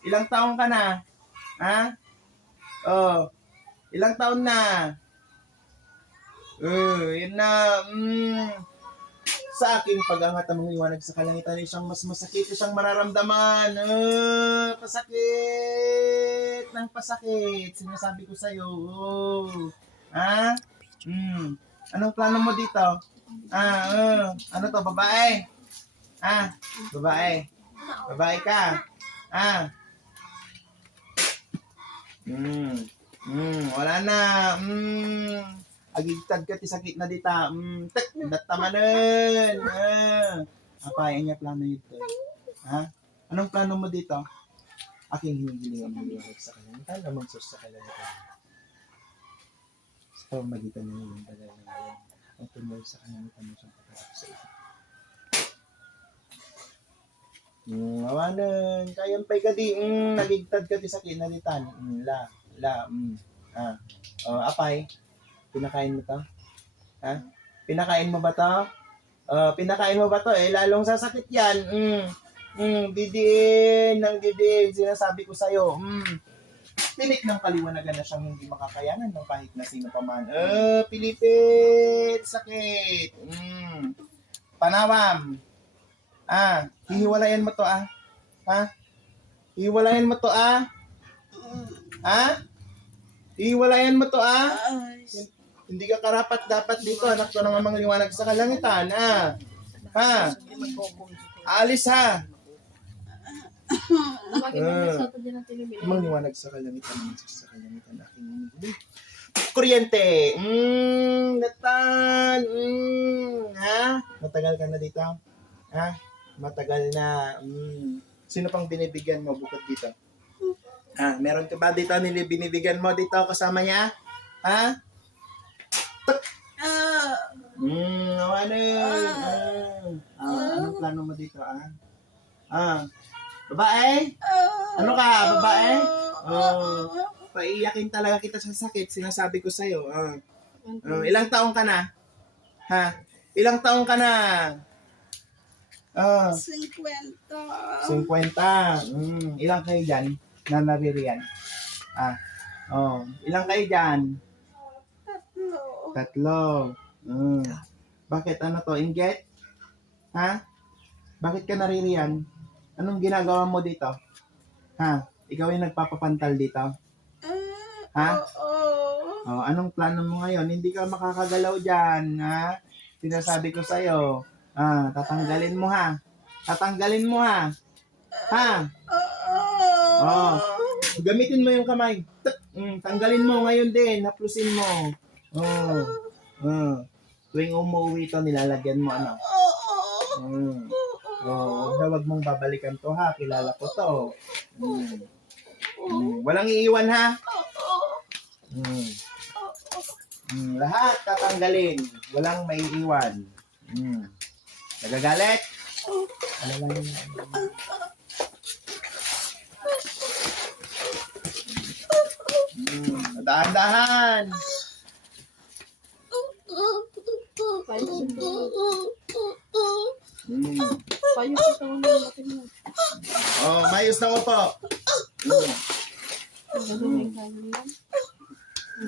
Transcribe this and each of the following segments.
Ilang taon ka na? Ha? Oh, ilang taon na? Yun na. Sa aking pag-angat ang mga liwanag sa kalangitan, isang mas masakit, isang mararamdaman. Pasakit ng pasakit. Sinasabi ko sa'yo. Ha? Anong plano mo dito? Ano to, babae? Babae? Babae ka? Wala na. Agigtad ka ti sakit na dita. Tak, datamanen. Apa, yan yung plano dito. Anong plano mo dito? Aking hinihiling ang maliwanag sa kalangitan, lamang sus sa kalangitan. Sa pamamagitan ng iyong bagay na ngayon, ang tumuloy sa kalangitan mo siyang pagharap sa iyo. Awanan, kayang pay ka di, nagigtad ka ti sakit na ditan. Apay, pinakain mo to? Pinakain mo ba to? Pinakain mo ba to? Lalong sasakit yan. Didiin, sinasabi ko sa'yo. Tinik ng kaliwanagan na siyang hindi makakayanan ng kahit na sino pa man. Pilipit, sakit. Panawam. Hihiwalayan mo to, Hihiwalayan mo to, Hihiwalayan mo to, Hindi ka karapat dapat dito, anak ko ng mga liwanag sa kalangitan, Alis, mga liwanag sa kalangitan, sa kalangitan, aking hinihiling. Kuryente! Natan! Matagal ka na dito? Matagal na. Sino pang binibigyan mo bukod dito? Meron ka ba dito binibigyan mo dito kasama niya? Anong plano mo dito, Babae? Ano ka, babae? Paiyakin talaga kita sa sakit, sinasabi ko sa'yo. Ilang taong ka na? Ilang taong ka na? 50. Ilang kayo dyan na naririyan? Ilang kayo dyan? Tatlo. Bakit? Ano to? Inggit? Bakit ka naririyan? Anong ginagawa mo dito? Ikaw yung nagpapapantal dito? Anong plano mo ngayon? Hindi ka makakagalaw dyan, Sinasabi ko sa'yo. Tatanggalin mo, Tatanggalin mo, Gamitin mo yung kamay. Tanggalin mo ngayon din. Haplusin mo. Tuwing umuwi ito, nilalagyan mo, huwag mong babalikan to, kilala ko to. Walang iiwan, lahat tatanggalin. Walang maiiwan. Nagagalit? Dahan-dahan. Mayos na upo.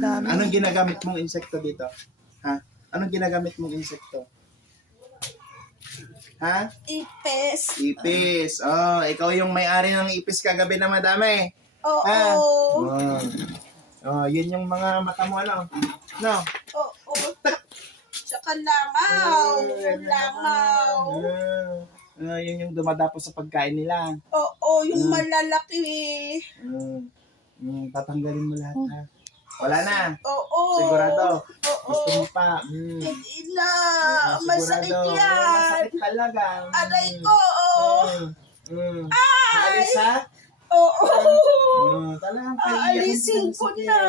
Anong ginagamit mong insekto dito? Anong ginagamit mong insekto? Ipis. Ipis. Ikaw yung may-ari ng ipis kagabi na madami. Yun yung mga mata mo, No? Tsaka langaw. Yun yung dumadapo sa pagkain nila. Yung malalaki. Tatanggalin mo lahat, Wala na. Sigurado. Gusto mo pa. Hindi na. Masakit yan. Masakit talaga. Aray ko. Alis, talagang Aalisin ko na.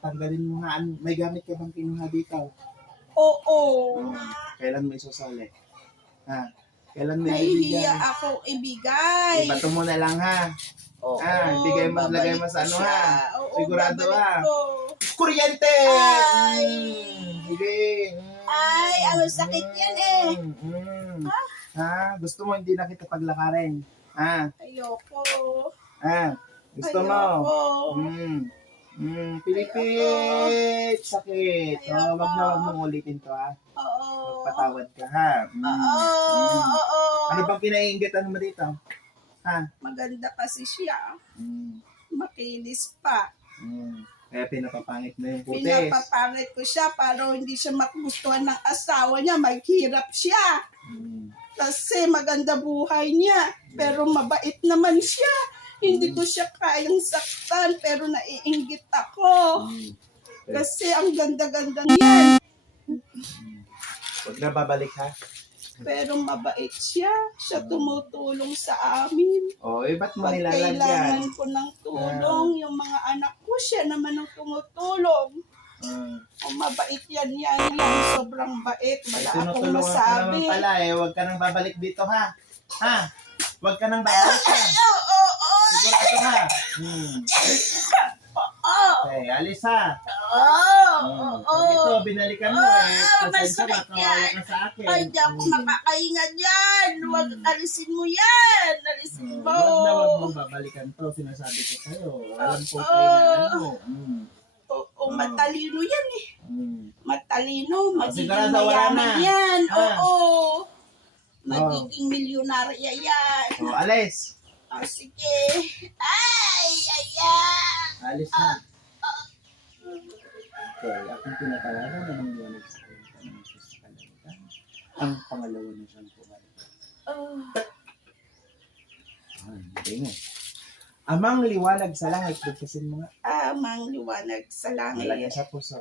Tanggalin mo nga. May gamit ka bang kinuha dito? Kailan mo isusali? Kailan mo ibibigyan? Nahihiya ako ibigay. Ibato mo na lang, bigay mo, lagay mo sa ano, Sigurado, Kuryente! Sige. Ang sakit yan, Gusto mo hindi na kita paglakarin? Ayoko. Gusto mo? Pilipit! Sakit! Ayoko. Wag mong ulitin to, ha? Oo. Magpatawad ka, ha? Oo. Ano bang kinaiingitan mo dito? Maganda kasi siya. Mm. Makinis pa. Kaya pinapapangit mo yung putis. Pinapapangit ko siya para hindi siya magustuhan ng asawa niya. Maghirap siya. Kasi maganda buhay niya. Pero mabait naman siya. Hindi ko siya kayang saktan. Pero naiinggit ako. Kasi ang ganda-ganda niyan. Huwag na babalik, ha? Pero mabait siya. Siya tumutulong sa amin. Ba't mo Pag nilalagyan? kailangan ko ng tulong, yung mga anak ko, siya naman ang tumutulong. Mabait yan lang. Sobrang bait. Wala akong Tinutulungan ka masabi. naman pala, Huwag ka nang babalik dito, ha? Huwag ka nang babalik, ha? Sigurado, ha? Okay, alis, ha? Ito, binalikan mo, Pasensya na, masakit kawawa yan. ka sa akin. Ay, di ako makakahinga dyan. Huwag alisin mo yan. Alisin mo. Huwag mong babalikan to, sinasabi ko sa'yo. Alam ko kayo na ano. Matalino yan eh. Matalino. Magiging sigurado, wala mayaman na. yan. Magiging milyonarya yan. Alis. Sige. Ay, ayan. Alis na. Okay, akong tinatawagan na ng liwanag sa kalimitan ng Diyos sa kalimitan. Ang pangalawa na siyang pumalit. Hindi nga. Amang liwanag sa langit, bigkasin mga Amang liwanag sa langit. malagay sa puso.